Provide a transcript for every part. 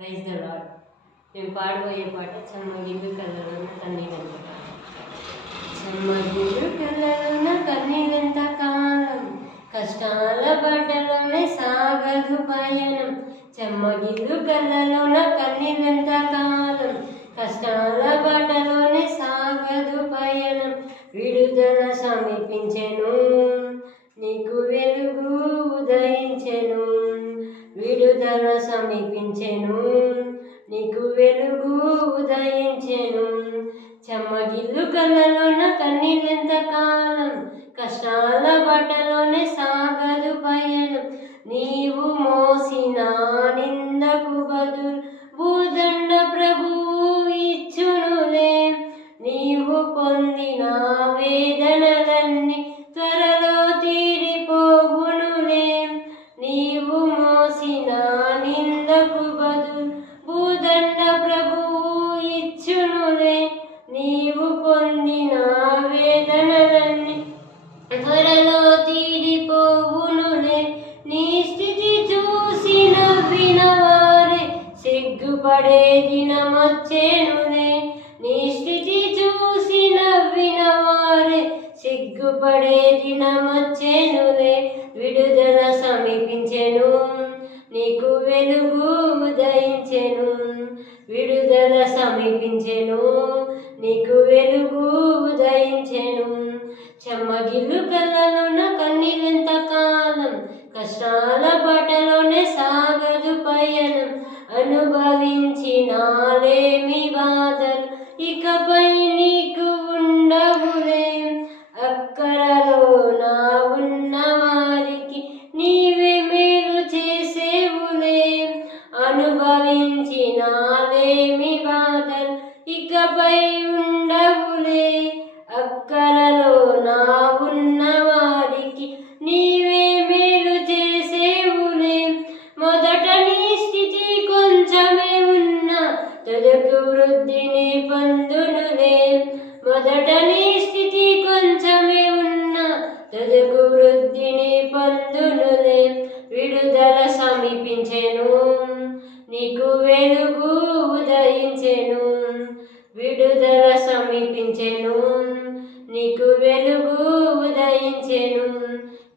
Praise the lord. మేము పాడబోయే పాట చెమ్మగిల్లు కళ్ళలోన కన్నీళ్ళెంత కాలం. చెమ్మగిల్లు కళ్ళలోన కన్నీళ్ళెంత కాలం, కష్టాల బట్టలోనే సాగదు పయనం. చెమ్మగిల్లు కళ్ళలోన కన్నీళ్ళెంత కాలం, కష్టాల బట్టలోనే సాగదు పయనం. విడుదల సమీపించెను, నీకు వెలుగు ఉదయించెను. విడుదల సమీపించెను, నీకు వెలుగు ఉదయించెను. చెమ్మగిల్లు కళ్ళలోన కన్నీళ్ళెంత కాలం, కష్టాల బట్టలోనే సాగదు పయనం. నీవు మోసిన నిందకు బదులు భూదండ ప్రభువు ఇచ్చునులే. నీవు పొందిన వేదనలన్నీ త్వరలో తీరిపోవునులే. నీవు మోసిన నిందకు బదులు భూదండ ప్రభువు ఇచ్చునులే. నీవు పొందిన వేదనలన్నీ త్వరలో తీరిపోవునులే. నీ స్థితి చూసి నవ్విన వారే సిగ్గుపడే దినమొచ్చేనులే. నీ స్థితి చూసి నవ్విన వారే సిగ్గుపడే దినమొచ్చేనులే. విడుదల సమీపించెను, నీకు వెలుగు ఉదయించెను. విడుదల సమీపించెను, నీకు వెలుగు ఉదయించెను. చెమ్మగిల్లు కళ్ళలోన కన్నీళ్ళెంత కాలం, కష్టాల బాటలోనే సాగదు పయనం. అనుభవించినాలేమి బాధలు ఇకపై నీకు ఉండవులే. అక్కరలో నా ఉన్న వారికి నీవే మేలు చేసేవులే. అనుభవించినాలేమి బాధలు ఇకపై ఉండవులే. అక్కరలో నా ఉన్న వారికి నీవే మేలు చేసేవులే. మొదట నీ స్థితి కొంచెమే ఉన్నా తుదకు వృద్ధిని పొందునులే. మొదట నీ స్థితి కొంచెమే ఉన్నా తుదకు వృద్ధిని పొందునులే. విడుదల సమీపించెను, నీకు వెలుగు ఉదయించెను. విడుదల సమీపించెను, నీకు వెలుగు ఉదయించెను.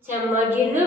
చెమ్మగిల్లు